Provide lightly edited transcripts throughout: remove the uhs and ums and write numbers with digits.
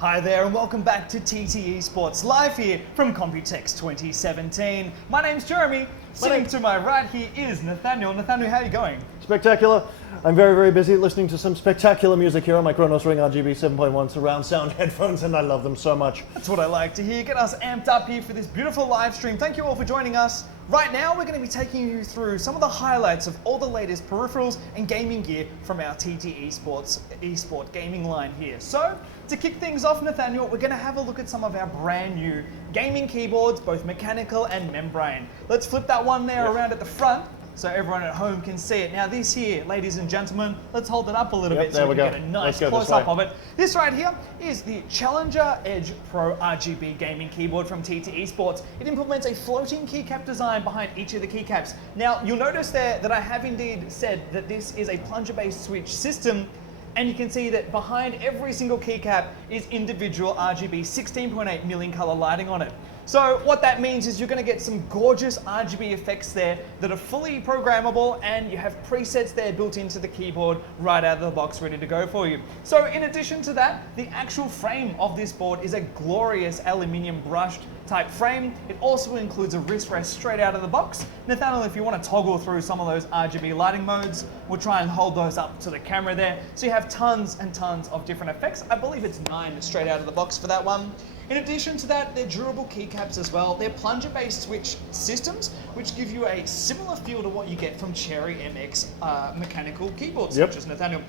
Hi there and welcome back to TteSPORTS live here from Computex 2017. My name's Jeremy. Sitting to my right here is Nathaniel. Nathaniel, how are you going? Spectacular. I'm very, very busy listening to some spectacular music here on my Kronos Ring RGB 7.1 surround sound headphones, and I love them so much. That's what I like to hear. Get us amped up here for this beautiful live stream. Thank you all for joining us. Right now, we're going to be taking you through some of the highlights of all the latest peripherals and gaming gear from our TteSPORTS eSport gaming line here. So, to kick things off, Nathaniel, we're going to have a look at some of our brand new gaming keyboards, both mechanical and membrane. Let's flip that one there around at the front so everyone at home can see it. Now this here, ladies and gentlemen, let's hold it up a little bit so we can get a nice close-up of it. This right here is the Challenger Edge Pro RGB gaming keyboard from TteSPORTS. It implements a floating keycap design behind each of the keycaps. Now you'll notice there that I have indeed said that this is a plunger-based switch system, and you can see that behind every single keycap is individual RGB 16.8 million color lighting on it. So what that means is you're going to get some gorgeous RGB effects there that are fully programmable, and you have presets there built into the keyboard right out of the box ready to go for you. So in addition to that, the actual frame of this board is a glorious aluminium brushed type frame. It also includes a wrist rest straight out of the box. Nathaniel, if you want to toggle through some of those RGB lighting modes, we'll try and hold those up to the camera there. So you have tons and tons of different effects. I believe it's 9 straight out of the box for that one. In addition to that, they're durable keycaps as well. They're plunger-based switch systems, which give you a similar feel to what you get from Cherry MX mechanical keyboard switches, Nathaniel.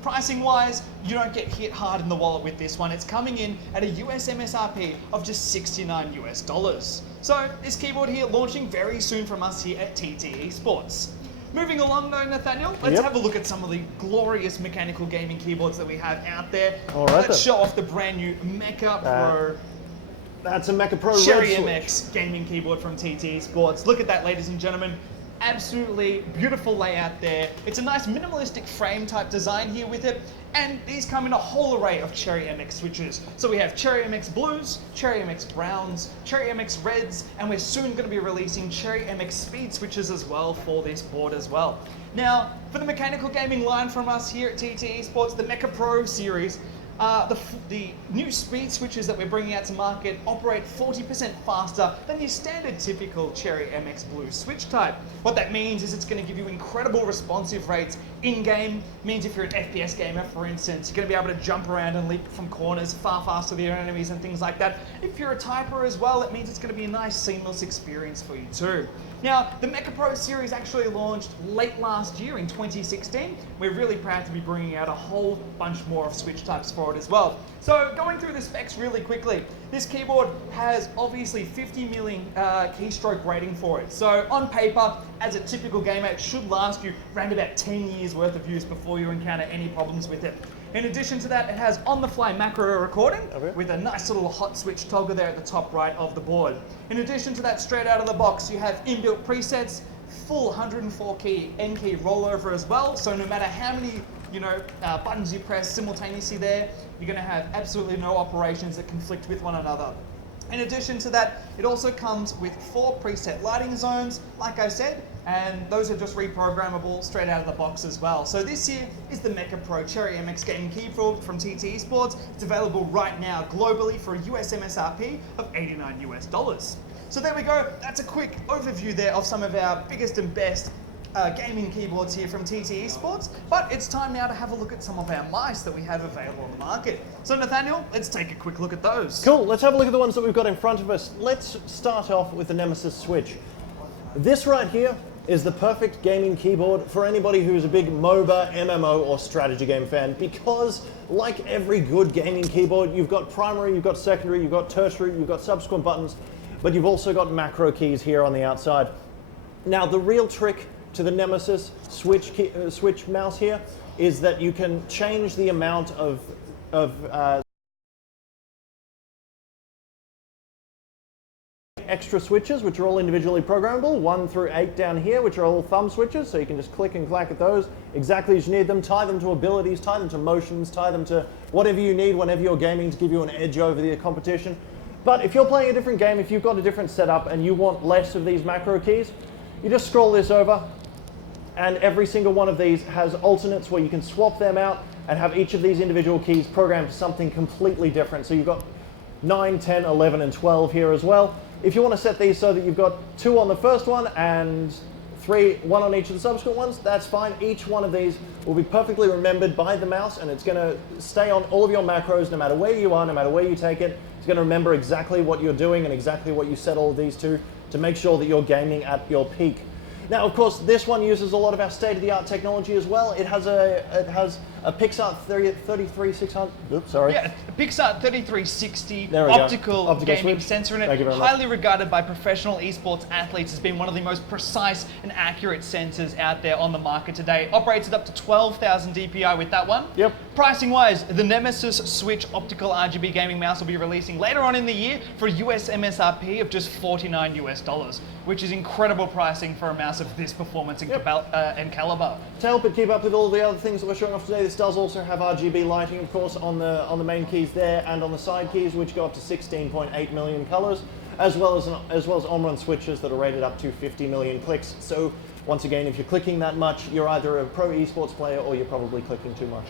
Pricing-wise, you don't get hit hard in the wallet with this one. It's coming in at a US MSRP of just $69 US. So this keyboard here launching very soon from us here at TteSPORTS. Moving along though, Nathaniel, let's have a look at some of the glorious mechanical gaming keyboards that we have out there. All right, let's show off the brand new Mecha Pro. That's a Mecha Pro Cherry MX gaming keyboard from TteSPORTS. Look at that, ladies and gentlemen. Absolutely beautiful layout there. It's a nice minimalistic frame type design here with it, and these come in a whole array of Cherry MX switches. So we have Cherry MX Blues, Cherry MX Browns, Cherry MX Reds, and we're soon going to be releasing Cherry MX Speed switches as well for this board as well. Now, for the mechanical gaming line from us here at TteSPORTS, the Mecha Pro series, the new speed switches that we're bringing out to market operate 40% faster than your standard typical Cherry MX Blue switch type. What that means is it's going to give you incredible responsive rates in-game. Means if you're an FPS gamer, for instance, you're going to be able to jump around and leap from corners far faster than your enemies and things like that. If you're a typer as well, it means it's going to be a nice seamless experience for you too. Now, the Mecha Pro series actually launched late last year in 2016. We're really proud to be bringing out a whole bunch more of switch types for it as well. So going through the specs really quickly, this keyboard has obviously 50 million keystroke rating for it. So on paper, as a typical gamer, it should last you around about 10 years worth of use before you encounter any problems with it. In addition to that, it has on-the-fly macro recording with a nice little hot switch toggle there at the top right of the board. In addition to that, straight out of the box, you have inbuilt presets, full 104 key N-key rollover as well. So no matter how many buttons you press simultaneously there, you're going to have absolutely no operations that conflict with one another. In addition to that, it also comes with 4 preset lighting zones, like I said, and those are just reprogrammable straight out of the box as well. So this here is the Mecha Pro Cherry MX gaming keyboard from TteSPORTS. It's available right now globally for a US MSRP of $89 US. So there we go. That's a quick overview there of some of our biggest and best gaming keyboards here from TteSPORTS, but it's time now to have a look at some of our mice that we have available on the market. So Nathaniel, let's take a quick look at those. Cool, let's have a look at the ones that we've got in front of us. Let's start off with the Nemesis Switch. This right here is the perfect gaming keyboard for anybody who's a big MOBA, MMO, or strategy game fan, because like every good gaming keyboard, you've got primary, you've got secondary, you've got tertiary, you've got subsequent buttons, but you've also got macro keys here on the outside. Now, the real trick to the Nemesis switch mouse here is that you can change the amount of extra switches, which are all individually programmable, 1 through 8 down here, which are all thumb switches, so you can just click and clack at those exactly as you need them, tie them to abilities, tie them to motions, tie them to whatever you need whenever you're gaming to give you an edge over the competition. But if you're playing a different game, if you've got a different setup and you want less of these macro keys, you just scroll this over, And every single one of these has alternates where you can swap them out and have each of these individual keys programmed to something completely different. So you've got 9, 10, 11, and 12 here as well. If you want to set these so that you've got 2 on the first one and 1 on each of the subsequent ones, that's fine. Each one of these will be perfectly remembered by the mouse, and it's going to stay on all of your macros no matter where you are, no matter where you take it. It's going to remember exactly what you're doing and exactly what you set all of these to make sure that you're gaming at your peak. Now, of course, this one uses a lot of our state-of-the-art technology as well. It has a Pixar 33600. Oops, sorry. Yeah, Pixar 3360 There we optical go. gaming switch. sensor in Thank you it. very much. Highly regarded by professional esports athletes as being one of the most precise and accurate sensors out there on the market today. Operates at up to 12,000 DPI with that one. Yep. Pricing wise, the Nemesis Switch optical RGB gaming mouse will be releasing later on in the year for a US MSRP of just $49 US, which is incredible pricing for a mouse of this performance and, and caliber. To help it keep up with all the other things that we're showing off today, this does also have RGB lighting, of course, on the main keys there and on the side keys, which go up to 16.8 million colors, as well as on-run switches that are rated up to 50 million clicks. So once again, if you're clicking that much, you're either a pro esports player or you're probably clicking too much.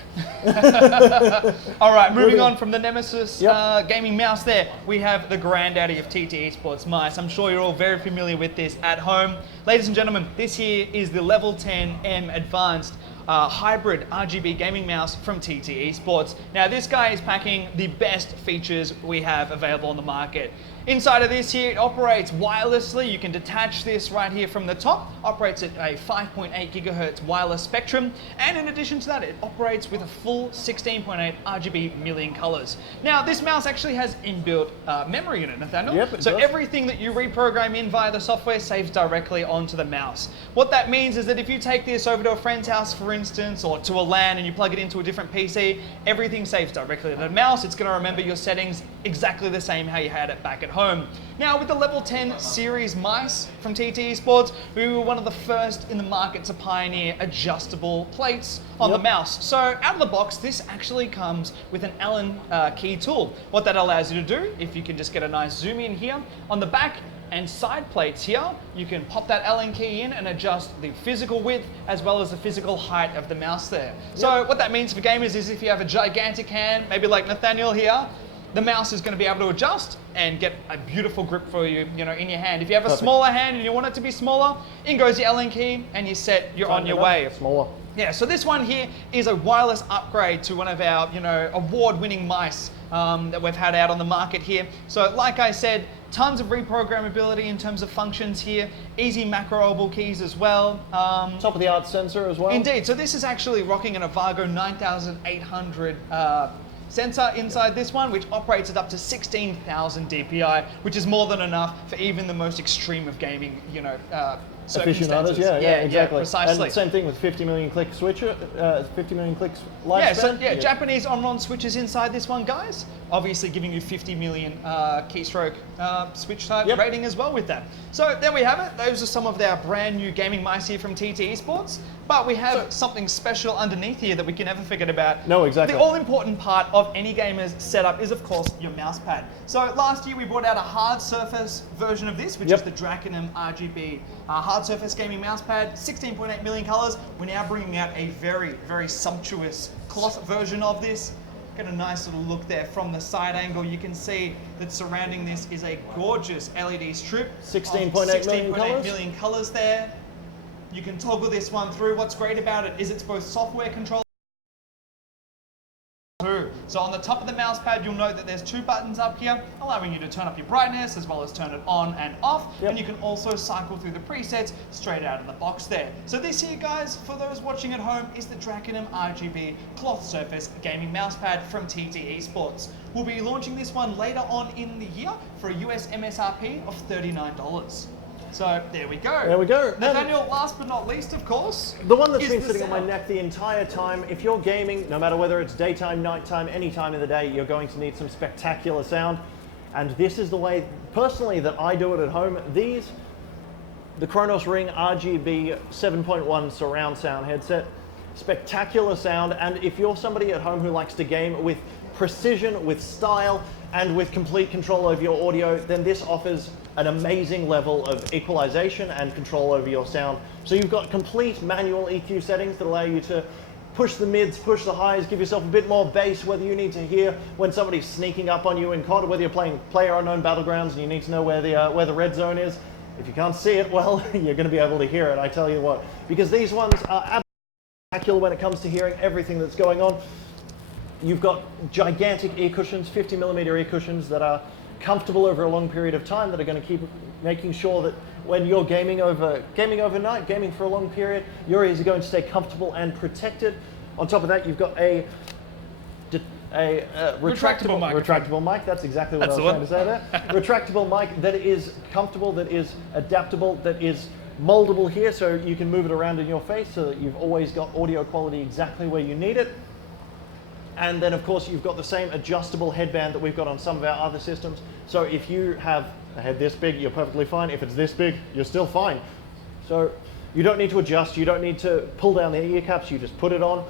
All right, moving on from the Nemesis Yep. gaming mouse there, we have the granddaddy of TteSPORTS mice. I'm sure you're all very familiar with this at home. Ladies and gentlemen, this here is the Level 10M Advanced hybrid RGB gaming mouse from TteSPORTS. Now this guy is packing the best features we have available on the market. Inside of this here, it operates wirelessly. You can detach this right here from the top. Operates at a 5.8 gigahertz wireless spectrum. And in addition to that, it operates with a full 16.8 RGB million colors. Now, this mouse actually has inbuilt memory in it, Nathaniel. Yep, it so does. everything that you reprogram in via the software saves directly onto the mouse. What that means is that if you take this over to a friend's house, for instance, or to a LAN and you plug it into a different PC, everything saves directly to the mouse. It's going to remember your settings exactly the same how you had it back at home. Now, with the Level 10 series mice from TteSPORTS, we were one of the first in the market to pioneer adjustable plates on the mouse. So out of the box, this actually comes with an Allen key tool. What that allows you to do, if you can just get a nice zoom in here, on the back and side plates here, you can pop that Allen key in and adjust the physical width as well as the physical height of the mouse there. So what that means for gamers is if you have a gigantic hand, maybe like Nathaniel here, the mouse is going to be able to adjust and get a beautiful grip for you, in your hand. If you have a smaller hand and you want it to be smaller, in goes your Allen key and you're on your way. Smaller. Yeah, so this one here is a wireless upgrade to one of our, award-winning mice that we've had out on the market here. So like I said, tons of reprogrammability in terms of functions here, easy macroable keys as well. Top of the art sensor as well. Indeed, so this is actually rocking an Avago 9800 sensor inside this one, which operates at up to 16,000 DPI, which is more than enough for even the most extreme of gaming, Aficionados, yeah, exactly. Yeah, precisely. And same thing with 50 million click switcher, 50 million clicks lifespan. Japanese on-RON switches inside this one, guys. Obviously giving you 50 million keystroke switch type rating as well with that. So there we have it. Those are some of our brand new gaming mice here from TteSPORTS. But we have something special underneath here that we can never forget about. No, exactly. The all-important part of any gamer's setup is, of course, your mouse pad. So last year we brought out a hard surface version of this, which is the Draconum RGB hard surface gaming mouse pad, 16.8 million colors. We're now bringing out a very, very sumptuous cloth version of this. Get a nice little look there from the side angle. You can see that surrounding this is a gorgeous LED strip. 16.8 million colors there. You can toggle this one through. What's great about it is it's both software control. So on the top of the mouse pad, you'll note that there's 2 buttons up here, allowing you to turn up your brightness as well as turn it on and off. And you can also cycle through the presets straight out of the box there. So this here, guys, for those watching at home, is the Draconum RGB cloth surface gaming mouse pad from TteSPORTS. We'll be launching this one later on in the year for a US MSRP of $39. So there we go. There we go. Nathaniel, last but not least, of course, the one that's been sitting on my neck the entire time. If you're gaming, no matter whether it's daytime, nighttime, any time of the day, you're going to need some spectacular sound. And this is the way, personally, that I do it at home. The Kronos Ring RGB 7.1 surround sound headset. spectacular sound, and if you're somebody at home who likes to game with precision, with style, and with complete control over your audio, then this offers an amazing level of equalization and control over your sound. So you've got complete manual EQ settings that allow you to push the mids, push the highs, give yourself a bit more bass, whether you need to hear when somebody's sneaking up on you in COD, whether you're playing PlayerUnknown Battlegrounds and you need to know where the red zone is. If you can't see it, well, you're going to be able to hear it, I tell you what. Because these ones are absolutely spectacular when it comes to hearing everything that's going on. You've got gigantic ear cushions, 50mm ear cushions that are comfortable over a long period of time, that are going to keep making sure that when you're gaming overnight, gaming for a long period, your ears are going to stay comfortable and protected. On top of that, you've got a retractable mic. That's exactly what I was trying to say there. Retractable mic that is comfortable, that is adaptable, that is moldable here, so you can move it around in your face so that you've always got audio quality exactly where you need it. And then of course you've got the same adjustable headband that we've got on some of our other systems. So if you have a head this big, you're perfectly fine. If it's this big, you're still fine. So you don't need to adjust, you don't need to pull down the ear caps, you just put it on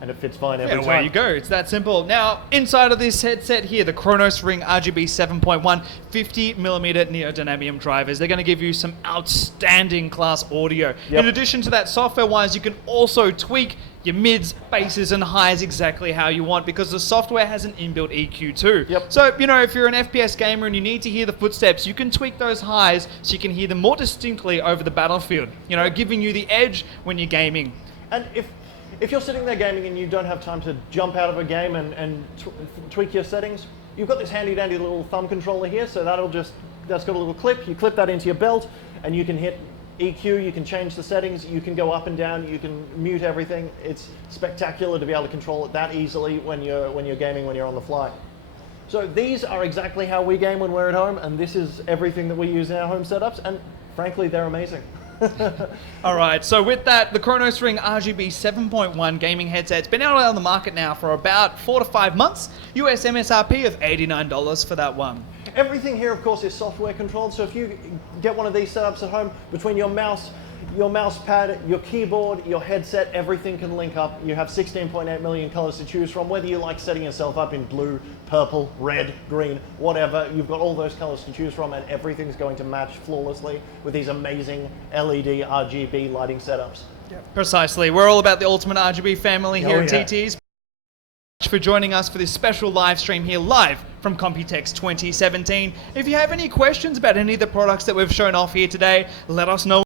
and it fits fine every time. Away you go, it's that simple. Now, inside of this headset here, the Chronos Ring RGB 7.1 50mm neodymium drivers. They're going to give you some outstanding class audio. Yep. In addition to that, software-wise, you can also tweak your mids, basses, and highs exactly how you want, because the software has an inbuilt EQ too. Yep. So, you know, if you're an FPS gamer and you need to hear the footsteps, you can tweak those highs so you can hear them more distinctly over the battlefield, you know, giving you the edge when you're gaming. And if you're sitting there gaming and you don't have time to jump out of a game and tweak your settings, you've got this handy dandy little thumb controller here, so that's got a little clip. You clip that into your belt and you can hit EQ, you can change the settings, you can go up and down, you can mute everything. It's spectacular to be able to control it that easily when you're gaming, when you're on the fly. So these are exactly how we game when we're at home, and this is everything that we use in our home setups, and frankly, they're amazing. All right, so with that, the Chronos Ring RGB 7.1 gaming headset's been out on the market now for about 4 to 5 months. US MSRP of $89 for that one. Everything here, of course, is software controlled, so if you get one of these setups at home, between your mouse pad, your keyboard, your headset, everything can link up. You have 16.8 million colors to choose from, whether you like setting yourself up in blue, purple, red, green, whatever. You've got all those colors to choose from, and everything's going to match flawlessly with these amazing LED RGB lighting setups. Yep. Precisely. We're all about the ultimate RGB family here at TT's. For joining us for this special live stream here live from Computex 2017. If you have any questions about any of the products that we've shown off here today, let us know.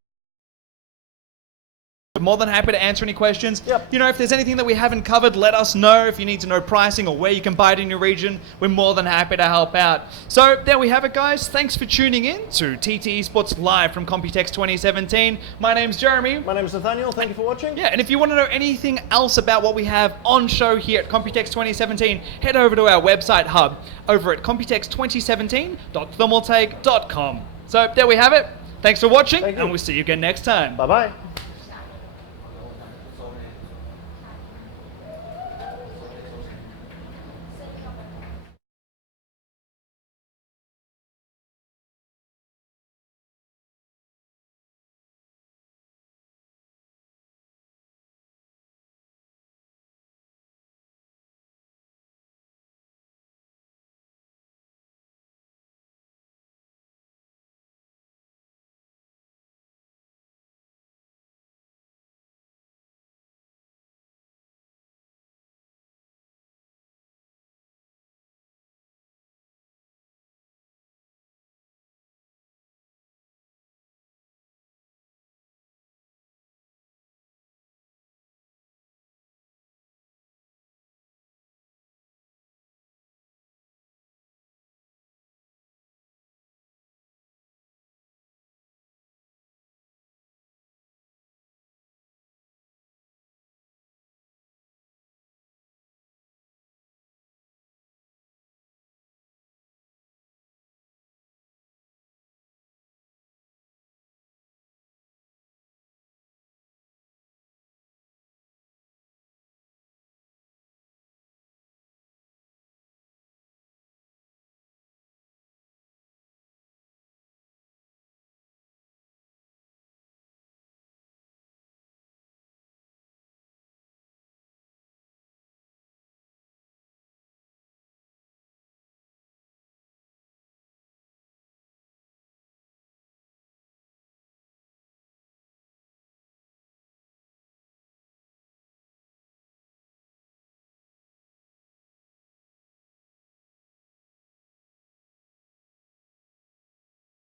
We're more than happy to answer any questions. Yep. You know, if there's anything that we haven't covered, let us know. If you need to know pricing or where you can buy it in your region, we're more than happy to help out. So there we have it, guys. Thanks for tuning in to TteSPORTS live from Computex 2017. My name's Jeremy. My name's Nathaniel. Thank you for watching. Yeah, and if you want to know anything else about what we have on show here at Computex 2017, head over to our website hub over at computex2017.thermaltake.com. So there we have it. Thanks for watching, and we'll see you again next time. Bye-bye.